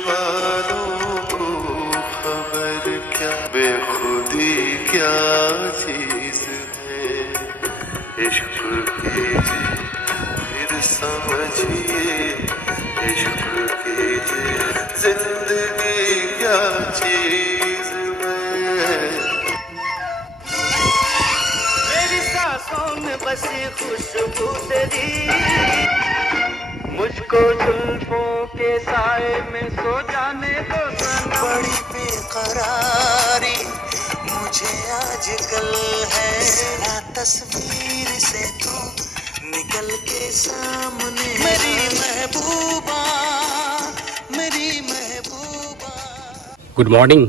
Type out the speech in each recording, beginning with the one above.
वालों को खबर क्या बेखुदी क्या चीज है। इश्क कीजिए फिर समझिए, इश्क कीजिए जिंदगी क्या चीज है। मेरी सांसों में बसी खुशबू तेरी, मुझको जुल्फों के साए में सो जाने दो सनम। बड़ी बेकरारी मुझे आजकल है, ना तस्वीर से तू निकल के सामने। मेरी महबूबा, मेरी महबूबा। Good morning.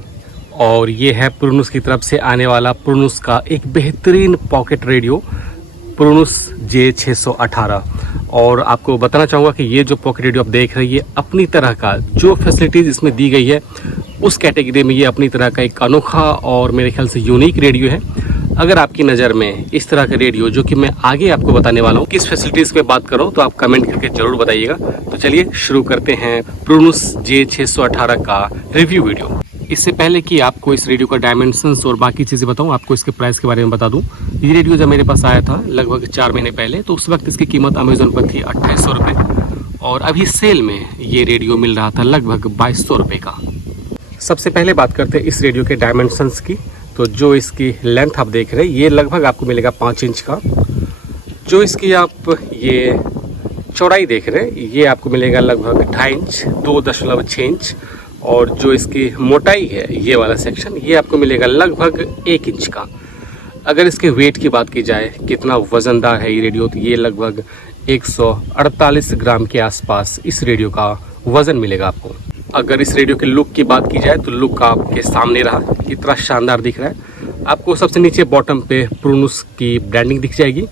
और ये है प्रूनुस की तरफ से आने वाला प्रूनुस का एक बेहतरीन पॉकेट रेडियो प्रूनुस J618। और आपको बताना चाहूँगा कि ये जो पॉकेट रेडियो आप देख रहे हैं, ये अपनी तरह का जो फैसिलिटीज़ इसमें दी गई है उस कैटेगरी में ये अपनी तरह का एक अनोखा और मेरे ख्याल से यूनिक रेडियो है। अगर आपकी नज़र में इस तरह का रेडियो जो कि मैं आगे आपको बताने वाला हूँ किस फैसिलिटीज़ में बात करूँ, तो आप कमेंट करके ज़रूर बताइएगा। तो चलिए शुरू करते हैं प्रूनुस J618 का रिव्यू वीडियो। इससे पहले कि आपको इस रेडियो का डायमेंशंस और बाकी चीज़ें बताऊं, आपको इसके प्राइस के बारे में बता दूं। ये रेडियो जब मेरे पास आया था लगभग 4 महीने पहले, तो उस वक्त इसकी कीमत अमेज़न पर थी 2800 रुपये और अभी सेल में ये रेडियो मिल रहा था लगभग 2200 रुपये का। सबसे पहले बात करते हैं इस रेडियो के डायमेंशंस की। तो जो इसकी लेंथ आप देख रहे हैं ये लगभग आपको मिलेगा 5 इंच का। जो इसकी आप ये चौड़ाई देख रहे हैं ये आपको मिलेगा लगभग 2.5 इंच, 2.6 इंच। और जो इसकी मोटाई है ये वाला सेक्शन ये आपको मिलेगा लगभग 1 इंच का। अगर इसके वेट की बात की जाए कितना वज़नदार है ये रेडियो, तो ये लगभग 148 ग्राम के आसपास इस रेडियो का वज़न मिलेगा आपको। अगर इस रेडियो के लुक की बात की जाए तो लुक आपके सामने रहा, कितना शानदार दिख रहा है। आपको सबसे नीचे बॉटम पे प्रूनुस की ब्रांडिंग दिख जाएगी।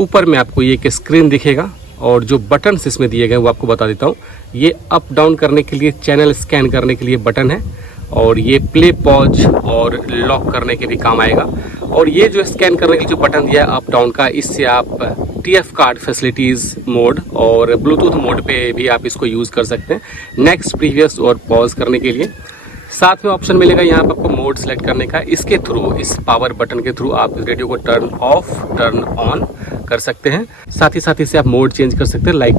ऊपर में आपको ये एक स्क्रीन दिखेगा और जो बटन्स इसमें दिए गए वो आपको बता देता हूँ। ये अप डाउन करने के लिए, चैनल स्कैन करने के लिए बटन है और ये प्ले पॉज और लॉक करने के भी काम आएगा। और ये जो स्कैन करने के लिए जो बटन दिया है अप डाउन का, इससे आप TF कार्ड फैसिलिटीज़ मोड और ब्लूटूथ मोड पे भी आप इसको यूज़ कर सकते हैं, नेक्स्ट, प्रीवियस और पॉज करने के लिए। साथ में ऑप्शन मिलेगा यहाँ पर आपको मोड सेलेक्ट करने का। इसके थ्रू, इस पावर बटन के थ्रू आप इस रेडियो को टर्न ऑफ, टर्न ऑन कर सकते हैं। साथ ही इसे आप मोड चेंज कर सकते हैं। लाइक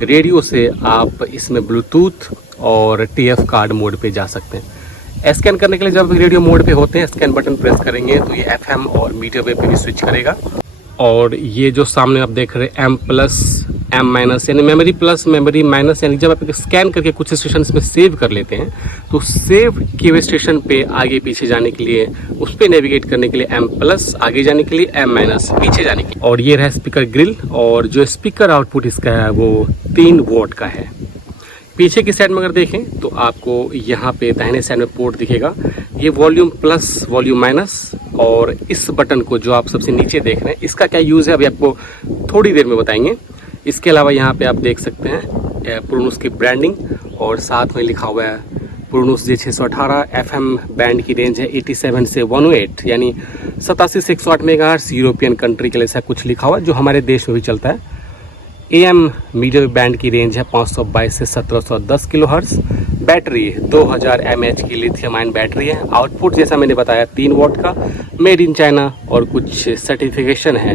रेडियो से आप इसमें ब्लूटूथ और TF कार्ड मोड पे जा सकते हैं। स्कैन करने के लिए जब रेडियो मोड पे होते हैं, स्कैन बटन प्रेस करेंगे तो ये FM और मीडियम वेव पे भी स्विच करेगा। और ये जो सामने आप देख रहे हैं M+, M- यानी मेमोरी प्लस, मेमोरी माइनस, यानी जब आप स्कैन करके कुछ स्टेशन में सेव कर लेते हैं तो सेव किए हुए स्टेशन पे आगे पीछे जाने के लिए, उस पर नेविगेट करने के लिए M+, आगे जाने के लिए M-, पीछे जाने के लिए। और ये रहा स्पीकर ग्रिल, और जो स्पीकर आउटपुट इसका है वो 3 वॉट का है। पीछे की साइड में अगर देखें तो आपको यहाँ पे दाहिने साइड में पोर्ट दिखेगा, ये वॉल्यूम प्लस, वॉल्यूम माइनस। और इस बटन को जो आप सबसे नीचे देख रहे हैं इसका क्या यूज़ है अभी आपको थोड़ी देर में बताएंगे। इसके अलावा यहाँ पे आप देख सकते हैं प्रूनुस की ब्रांडिंग और साथ में लिखा हुआ है प्रूनुस J618। FM बैंड की रेंज है 87 से 108, यानी 87 से 108 मेगाहर्ट्ज़। यूरोपियन कंट्री के लिए ऐसा कुछ लिखा हुआ है जो हमारे देश में भी चलता है। AM मीडियम बैंड की रेंज है 522 से 1710 किलोहर्ट्ज़। बैटरी 2000 mAh की लिथियम आयन बैटरी है। आउटपुट जैसा मैंने बताया 3 वॉट का, मेड इन चाइना। और कुछ सर्टिफिकेशन है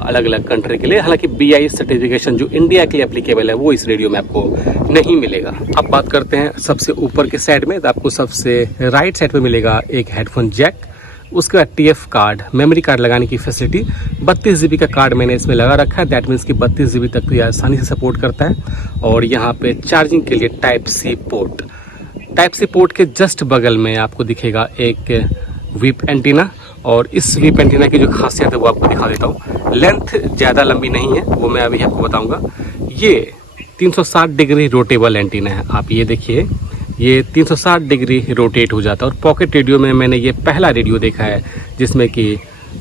अलग अलग कंट्री के लिए, हालांकि BIS सर्टिफिकेशन जो इंडिया के लिए एप्लीकेबल है वो इस रेडियो में आपको नहीं मिलेगा। अब बात करते हैं सबसे ऊपर के साइड में, तो आपको सबसे राइट साइड पे मिलेगा एक हेडफोन जैक। उसके बाद TF कार्ड, मेमोरी कार्ड लगाने की फैसिलिटी। 32 GB का कार्ड मैंने इसमें लगा रखा है, दैट मीन्स कि 32 GB तक तो ये आसानी से सपोर्ट करता है। और यहाँ पे चार्जिंग के लिए Type-C पोर्ट। Type-C पोर्ट के जस्ट बगल में आपको दिखेगा एक विप एंटीना, और इस विप एंटीना की जो खासियत है वो आपको दिखा देता हूँ। लेंथ ज़्यादा लंबी नहीं है, वो मैं अभी आपको बताऊँगा। ये 360 डिग्री रोटेबल एंटीना है। आप ये देखिए, ये 360 डिग्री रोटेट हो जाता है। और पॉकेट रेडियो में मैंने ये पहला रेडियो देखा है जिसमें कि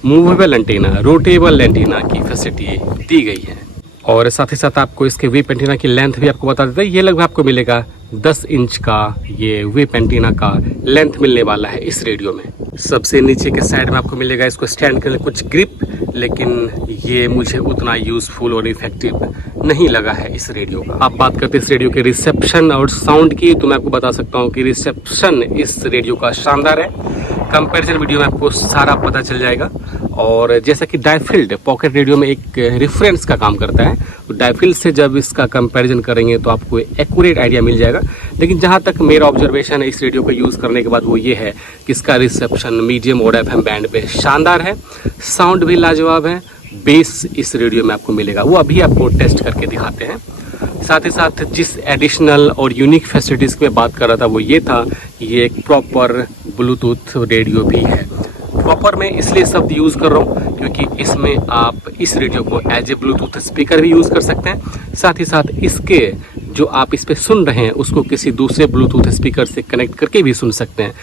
मूवेबल एंटीना, रोटेबल एंटीना की फैसिलिटी दी गई है। और साथ ही साथ आपको इसके वेव एंटीना की लेंथ भी आपको बता देता है। ये लगभग आपको मिलेगा 10 इंच का ये वेव एंटीना का लेंथ मिलने वाला है इस रेडियो में। सबसे नीचे के साइड में आपको मिलेगा इसको स्टैंड के लिए कुछ ग्रिप, लेकिन ये मुझे उतना यूज़फुल और इफेक्टिव नहीं लगा है इस रेडियो का। आप बात करते हैं इस रेडियो के रिसेप्शन और साउंड की, तो मैं आपको बता सकता हूँ कि रिसेप्शन इस रेडियो का शानदार है। कंपैरिजन वीडियो में आपको सारा पता चल जाएगा। और जैसा कि डायफिल्ड पॉकेट रेडियो में एक रेफरेंस का काम करता है, तो डायफिल्ड से जब इसका कंपैरिजन करेंगे तो आपको एक्यूरेट आइडिया मिल जाएगा। लेकिन जहाँ तक मेरा ऑब्जर्वेशन है इस रेडियो को यूज़ करने के बाद, वो ये है कि इसका रिसेप्शन मीडियम और FM बैंड पे शानदार है, साउंड भी लाजवाब है, बेस इस रेडियो में आपको मिलेगा। वो अभी आपको टेस्ट करके दिखाते हैं। साथ ही साथ जिस एडिशनल और यूनिक फैसिलिटीज़ की मैं बात कर रहा था वो ये था कि ये एक प्रॉपर ब्लूटूथ रेडियो भी है। प्रॉपर मैं इसलिए शब्द यूज़ कर रहा हूँ क्योंकि इसमें आप इस रेडियो को एज ए ब्लूटूथ स्पीकर भी यूज़ कर सकते हैं। साथ ही साथ इसके जो आप इस पर सुन रहे हैं उसको किसी दूसरे ब्लूटूथ स्पीकर से कनेक्ट करके भी सुन सकते हैं।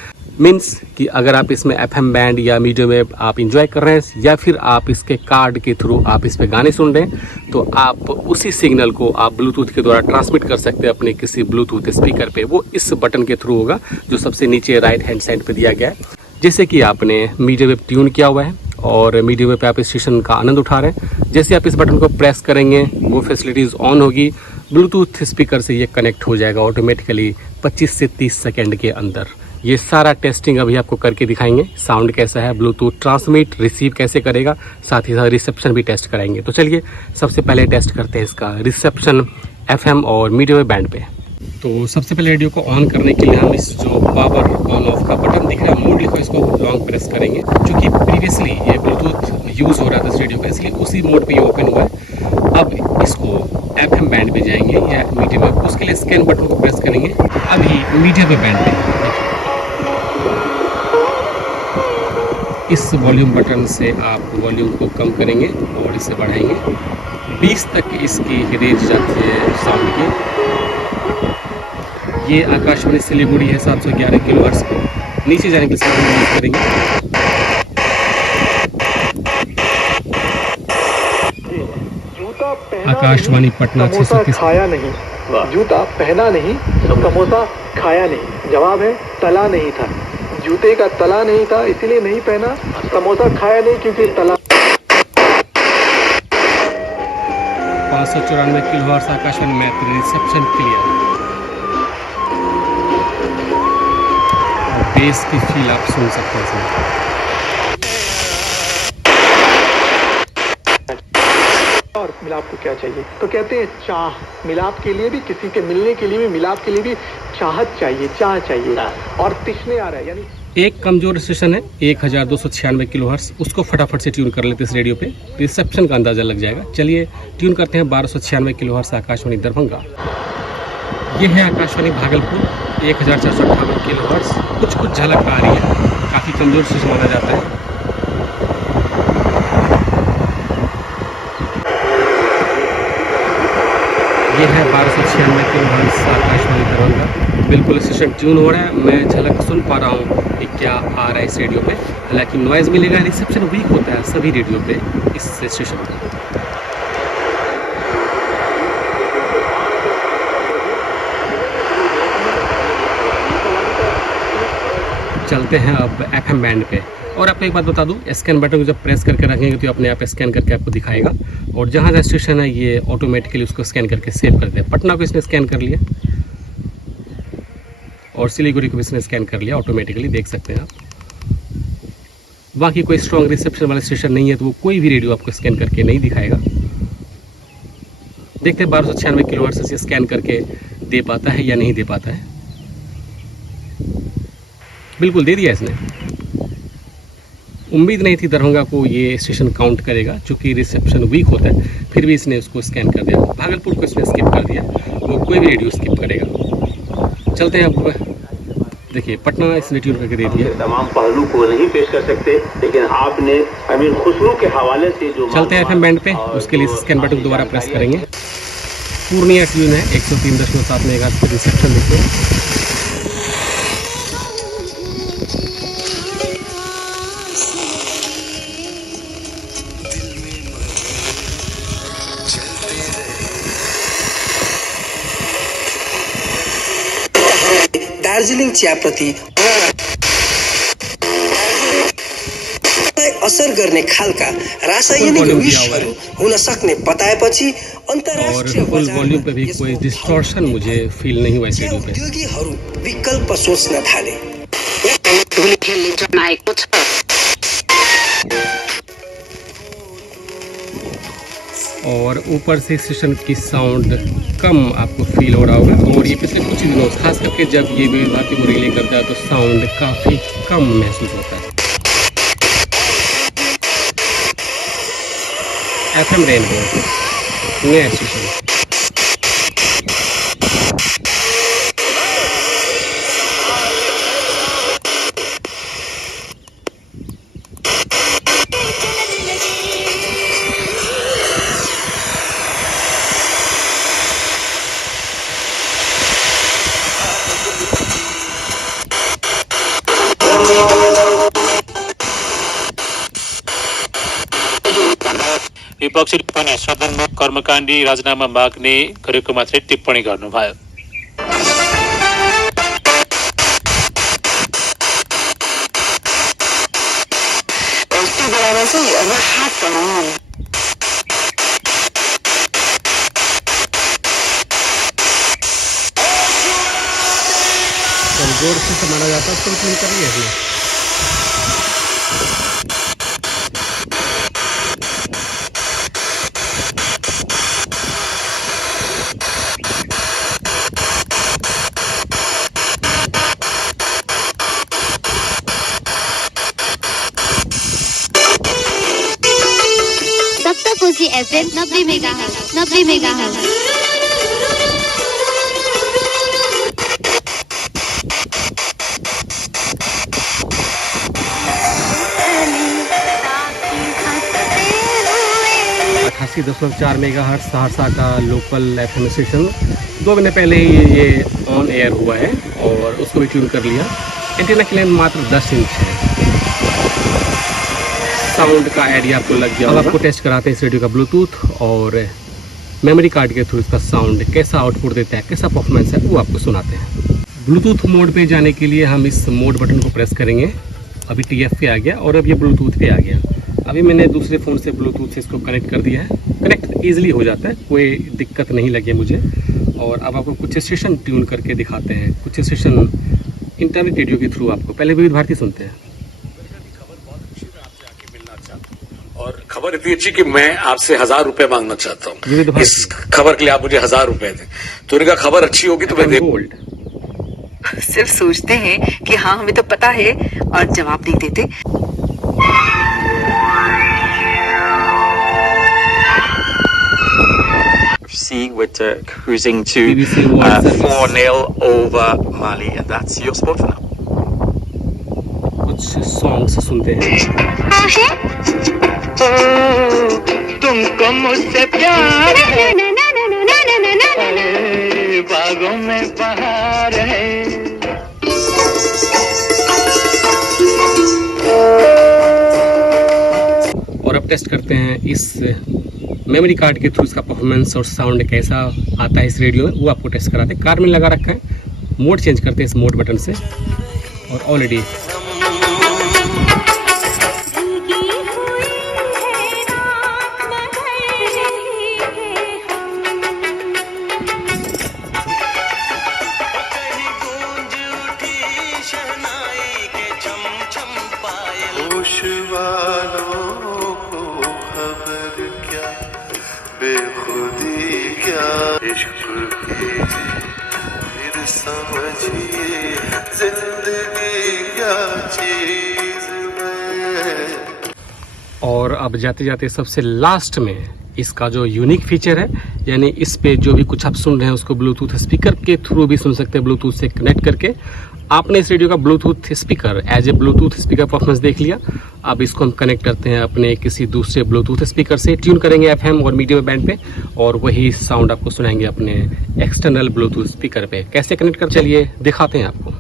मीन्स कि अगर आप इसमें FM बैंड या मीडियम वेव आप इंजॉय कर रहे हैं या फिर आप इसके कार्ड के थ्रू आप इस पे गाने सुन रहे हैं, तो आप उसी सिग्नल को आप ब्लूटूथ के द्वारा ट्रांसमिट कर सकते हैं अपने किसी ब्लूटूथ स्पीकर पे। वो इस बटन के थ्रू होगा जो सबसे नीचे राइट हैंड साइड पे दिया गया है। जैसे कि आपने मीडियम वेव ट्यून किया हुआ है और मीडियम वेव पे आप इस स्टेशन का आनंद उठा रहे हैं, जैसे आप इस बटन को प्रेस करेंगे वो फैसिलिटीज़ ऑन होगी, ब्लूटूथ स्पीकर से ये कनेक्ट हो जाएगा ऑटोमेटिकली 25 से 30 सेकेंड के अंदर। ये सारा टेस्टिंग अभी आपको करके दिखाएंगे, साउंड कैसा है, ब्लूटूथ ट्रांसमिट रिसीव कैसे करेगा, साथ ही साथ रिसेप्शन भी टेस्ट कराएंगे। तो चलिए सबसे पहले टेस्ट करते हैं इसका रिसेप्शन FM और मीडियम बैंड पे। तो सबसे पहले रेडियो को ऑन करने के लिए हम इस जो पावर ऑन ऑफ का बटन दिख रहा है मोड लिखो, इसको लॉन्ग प्रेस करेंगे। क्योंकि प्रीवियसली ये ब्लूटूथ यूज़ हो रहा था इस रेडियो का, इसलिए उसी मोड पे ये ओपन हुआ है। अब इसको FM बैंड पे जाएंगे या मीडियम वेव, उसके लिए स्कैन बटन को प्रेस करेंगे। अभी मीडियम वेव बैंड पे इस वॉल्यूम बटन से आप वॉल्यूम को कम करेंगे और इसे बढ़ाएंगे। 20 तक इसकी रेंज जाती है साउंड की। ये आकाशवाणी सिलीगुड़ी है 711 किलोहर्ट्ज़ पे। नीचे जाने के लिए यूज़ करेंगे। आकाशवाणी पटना 600 खाया नहीं, जूता पहना नहीं, समोसा खाया नहीं। जवाब है तला नहीं था। जूते का तला नहीं था इसलिए नहीं पहना, समोसा खाया नहीं क्योंकि तला। 594 किलोहर्ट्ज़ आकाशवाणी मैत्री, रिसेप्शन क्लियर। बेस की फील आप सुन सकते हैं इसमें। और मिलाप को क्या चाहिए तो कहते हैं चाह। मिलाप के लिए भी, किसी के मिलने के लिए भी, मिलाप के लिए भी चाहत चाहिए, चाह चाहिए। और तिश्ने आ रहा है, यानी एक कमजोर स्टेशन है 1296 किलोहर्ट्ज़, उसको फटाफट से ट्यून कर लेते हैं इस रेडियो पे, रिसेप्शन का अंदाज़ा लग जाएगा। चलिए ट्यून करते हैं 1296 किलोहर्ट्ज़ आकाशवाणी दरभंगा। ये है आकाशवाणी भागलपुर 1458 किलोहर्ट्ज़। कुछ कुछ झलक आ रही है, काफ़ी कमजोर स्टेशन माना जाता है। ये है 1296 किलोहर्ट्ज़ आकाशवाणी दरभंगा। बिल्कुल स्टेशन ट्यून हो रहा है, मैं झलक सुन पा रहा हूँ कि क्या आ रहा है इस रेडियो पे। हालांकि नॉइज़ मिलेगा, रिसेप्शन वीक होता है सभी रेडियो पे इस स्टेशन पे। चलते हैं अब FM बैंड पे। और आपको एक बात बता दूं, स्कैन बटन को जब प्रेस करके रखेंगे तो अपने आप स्कैन करके आपको दिखाएगा। और जहाँ जहाँ स्टेशन है ये ऑटोमेटिकली उसको स्कैन करके सेव करते हैं। पटना को इसने स्कैन कर लिया और सिलीगुड़ी को भी इसने स्कैन कर लिया ऑटोमेटिकली, देख सकते हैं आप। बाकी कोई स्ट्रॉन्ग रिसेप्शन वाला स्टेशन नहीं है तो वो कोई भी रेडियो आपको स्कैन करके नहीं दिखाएगा। देखते हैं 1296 किलोहर्ट्ज़ से स्कैन करके दे पाता है या नहीं दे पाता है। बिल्कुल दे दिया इसने। उम्मीद नहीं थी दरभंगा को ये स्टेशन काउंट करेगा, चूँकि रिसेप्शन वीक होता है, फिर भी इसने उसको स्कैन कर दिया। भागलपुर को इसने स्किप कर दिया, वो कोई भी रेडियो स्किप करेगा। चलते हैं अब, देखिए पटना इसने ट्यून करके दे दिया। तमाम पहलू को नहीं पेश कर सकते, लेकिन आपने अमीर खुसरो के हवाले से जो चलते हैं FM बैंड पे, उसके लिए स्कैन बटन दोबारा प्रेस करेंगे। पूर्णिया ट्यून है 103.7 मेगाहर्ट्ज़ पे रिसेप्शन देखिए। दार्जिलिङ चियाप्रति असर गर्ने खालका रासायनिक विषहरू हुन सक्ने बताएपछि और अन्तर्राष्ट्रिय फुल वॉल्यूम पे भी कोई डिस्टॉर्शन मुझे फील नहीं हुआ इस रेडियो पे। उद्योगीहरू विकल्प सोच्न थाले। धुन खेल्ने जनाएको छ। और ऊपर से स्टेशन की साउंड कम आपको फील हो रहा होगा, और ये पिछले कुछ दिनों खास करके जब ये विविध भारती को रिले करता है तो साउंड काफ़ी कम महसूस होता है। FM रेनबो नया स्टेशन। विपक्षीले पनि सदनमा कर्मकाण्डी राजीनामा माग्ने गरेको मात्रै टिप्पणी गर्नुभयो। यस्तो बेलामा चाहिँ राहत कमजोर से माना जाता है, उसको क्लीन कर लिया है। Saptakoshi FM 90 megahertz. .4 megahertz Saharsa का लोकल FM स्टेशन 2 महीने पहले ही ये ऑन एयर हुआ है और उसको भी ट्यून कर लिया। एंटीना की लेंथ मात्र 10 इंच है। साउंड का आइडिया आपको लग गया। अब आपको टेस्ट कराते हैं इस रेडियो का ब्लूटूथ और मेमोरी कार्ड के थ्रू इसका साउंड कैसा आउटपुट देता है, कैसा परफॉर्मेंस है, वो आपको सुनाते हैं। ब्लूटूथ मोड पे जाने के लिए हम इस मोड बटन को प्रेस करेंगे। अभी TF पे आ गया और अब ये ब्लूटूथ पे आ गया। अभी मैंने दूसरे फ़ोन से ब्लूटूथ से इसको कनेक्ट कर दिया है। कनेक्ट ईजिली हो जाता है, कोई दिक्कत नहीं लगी मुझे। और अब आपको कुछ स्टेशन ट्यून करके दिखाते हैं। कुछ स्टेशन इंटरनेट रेडियो के थ्रू आपको पहले विविध भारती सुनते हैं। और खबर इतनी अच्छी कि मैं आपसे 1000 रुपए मांगना चाहता हूँ। इस खबर के लिए आप मुझे 1000 रुपए दें। तो उन्होंने कहा खबर अच्छी होगी तो मैं गोल्ड सिर्फ सोचते हैं कि हाँ हमें तो पता है और जवाब नहीं देते। with cruising to 4-0 over Mali, and that's your sport for now. कुछ सॉन्ग्स सुनते हैं। तुमको मुझसे प्यार है, बागों में बहार है। और अब टेस्ट करते हैं इस मेमोरी कार्ड के थ्रू इसका परफॉर्मेंस और साउंड कैसा आता है इस रेडियो में, वो आपको टेस्ट कराते हैं। कार में लगा रखा है, मोड चेंज करते हैं इस मोड बटन से और ऑलरेडी और अब जाते जाते सबसे लास्ट में इसका जो यूनिक फीचर है, यानी इस पे जो भी कुछ आप सुन रहे हैं उसको ब्लूटूथ स्पीकर के थ्रू भी सुन सकते हैं। ब्लूटूथ से कनेक्ट करके आपने इस रेडियो का Bluetooth speaker as a Bluetooth speaker performance देख लिया। अब इसको हम कनेक्ट करते हैं अपने किसी दूसरे ब्लूटूथ स्पीकर से, ट्यून करेंगे FM और मीडियम बैंड पे और वही साउंड आपको सुनाएंगे अपने एक्सटर्नल ब्लूटूथ स्पीकर पे। कैसे कनेक्ट कर, चलिए दिखाते हैं आपको।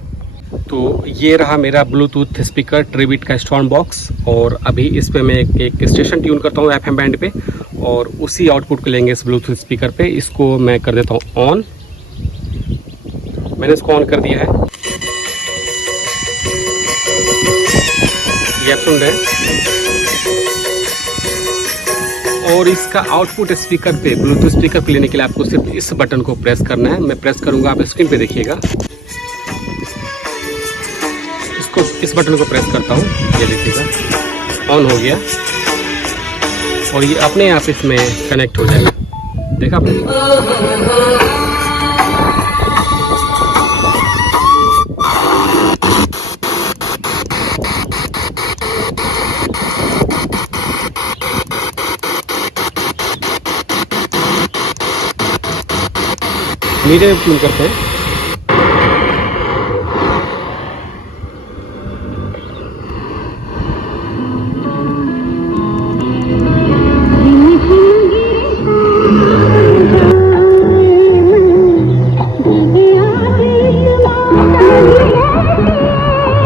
तो ये रहा मेरा ब्लूटूथ स्पीकर ट्रिबिट का स्टॉर्म बॉक्स और अभी इस पे मैं एक स्टेशन ट्यून करता हूँ FM बैंड पे और उसी आउटपुट को लेंगे इस ब्लूटूथ स्पीकर पे। इसको मैं कर देता हूँ ऑन। मैंने इसको ऑन कर दिया है, ये आप सुन रहे हैं। और इसका आउटपुट स्पीकर पे, ब्लूटूथ स्पीकर पे लेने के लिए आपको सिर्फ इस बटन को प्रेस करना है। मैं प्रेस करूंगा, आप स्क्रीन पे देखिएगा। इसको, इस बटन को प्रेस करता हूँ, ये देखिएगा ऑन हो गया और ये अपने आप इसमें कनेक्ट हो जाएगा। देखा आपने? मीडियम में ट्यून करते हैं।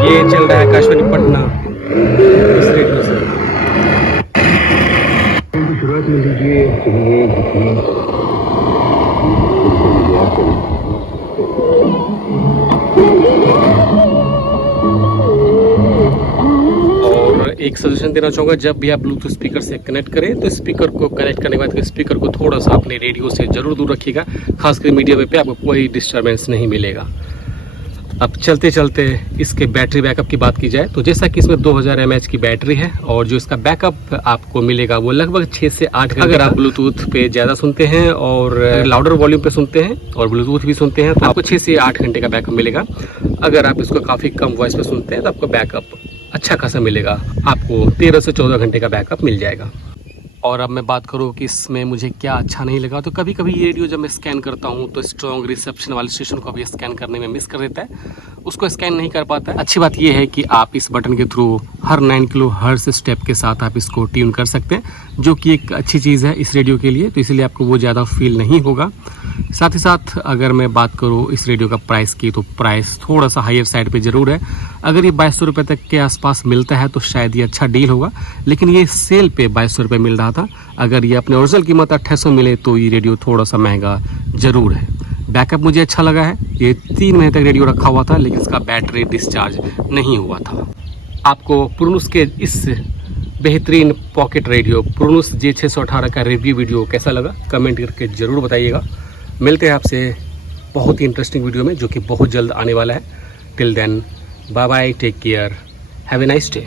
ये चल रहा है आकाशवाणी पटना इस रेडियो से। शुरुआत में लीजिए और एक सजेशन देना चाहूँगा, जब भी आप ब्लूटूथ स्पीकर से कनेक्ट करें तो स्पीकर को कनेक्ट करने के बाद स्पीकर को थोड़ा सा अपने रेडियो से जरूर दूर रखिएगा, खासकर मीडिया वेव पे आपको कोई डिस्टर्बेंस नहीं मिलेगा। अब चलते चलते इसके बैटरी बैकअप की बात की जाए तो जैसा कि इसमें 2000 mAh की बैटरी है और जो इसका बैकअप आपको मिलेगा वो लगभग 6 से 8 घंटे। अगर आप ब्लूटूथ पे ज़्यादा सुनते हैं और लाउडर वॉल्यूम पे सुनते हैं और ब्लूटूथ भी सुनते हैं तो आपको 6 से 8 घंटे का बैकअप मिलेगा। अगर आप इसको काफ़ी कम वॉइस पे सुनते हैं तो आपको बैकअप अच्छा खासा मिलेगा, आपको 13 से 14 घंटे का बैकअप मिल जाएगा। और अब मैं बात करूँ कि इसमें मुझे क्या अच्छा नहीं लगा, तो कभी कभी ये रेडियो जब मैं स्कैन करता हूँ तो स्ट्रॉन्ग रिसेप्शन वाले स्टेशन को भी स्कैन करने में मिस कर देता है, उसको स्कैन नहीं कर पाता है। अच्छी बात ये है कि आप इस बटन के थ्रू हर 9 kHz स्टेप के साथ आप इसको ट्यून कर सकते हैं, जो कि एक अच्छी चीज़ है इस रेडियो के लिए, तो इसलिए आपको वो ज़्यादा फील नहीं होगा। साथ ही साथ अगर मैं बात करूँ इस रेडियो का प्राइस की, तो प्राइस थोड़ा सा हायर साइड पे ज़रूर है। अगर ये 2200 रुपये तक के आसपास मिलता है तो शायद ये अच्छा डील होगा, लेकिन ये सेल पे 2200 रुपये मिल रहा था। अगर ये अपने ओरिजिनल कीमत 2800 मिले तो ये रेडियो थोड़ा सा महंगा ज़रूर है। बैकअप मुझे अच्छा लगा है, ये 3 महीने तक रेडियो रखा हुआ था लेकिन इसका बैटरी डिस्चार्ज नहीं हुआ था। आपको प्रोनुस के इस बेहतरीन पॉकेट रेडियो प्रोनुस J618 का रिव्यू वीडियो कैसा लगा कमेंट करके ज़रूर बताइएगा। मिलते हैं आपसे बहुत ही इंटरेस्टिंग वीडियो में जो कि बहुत जल्द आने वाला है। Till then bye bye, take care, have a nice day.